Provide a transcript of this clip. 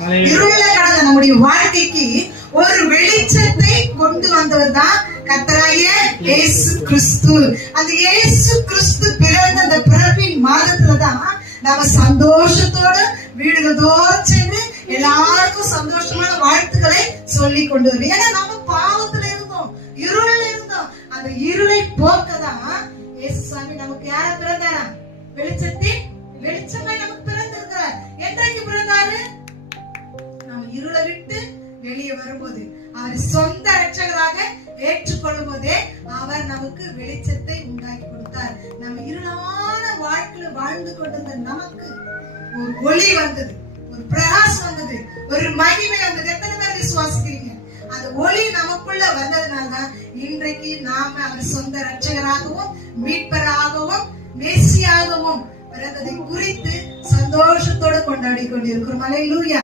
இருள கடந்த நம்முடைய வாழ்க்கைக்கு ஒரு வெளிச்சத்தை கொண்டு வந்தவர் தான் கர்த்தராகிய இயேசு கிறிஸ்து. அந்த இயேசு கிறிஸ்து பிறந்த அந்த பிறப்பின் மாதத்துலதான் நம்ம சந்தோஷத்தோட வீடுகள் தோறும் சென்று எல்லாருக்கும் சந்தோஷமான வாழ்த்துக்களை சொல்லி கொண்டு வரும். ஏன்னா நம்ம பாவத்துல இருந்தோம், இருள இருந்தோம். அந்த இருளை போக்கதான் இயேசு சுவாமி நமக்கு யார பிறந்தாரா? வெளிச்சத்தின் வெளிச்சமாய் நமக்கு பிறந்திருக்கிறார். என்றைக்கு பிறந்தாரு? நம்ம இருளை விட்டு வெளியே வரும்போது, அவர் சொந்த ரட்சகராக ஏற்றுக்கொள்ளும் போதே அவர் நமக்கு வெளிச்சத்தை உண்டாக்கி கொடுத்தார். நம்ம இருளான வாழ்க்கையில வாழ்ந்து கொண்டிருந்த நமக்கு ஒரு ஒளி வந்தது, ஒரு பிரகாசம் வந்தது, ஒரு மகிமை வந்தது. எத்தனை பேர் விசுவாசிக்கிறீங்க? அந்த ஒளி நமக்குள்ள வந்ததுனால்தான் இன்றைக்கு நாம அவர் சொந்த ரட்சகராகவும் மீட்பராகவும் மேசியாகவும் பிறந்ததை குறித்து சந்தோஷத்தோடு கொண்டாடி கொண்டிருக்கிறோம். அல்லேலூயா.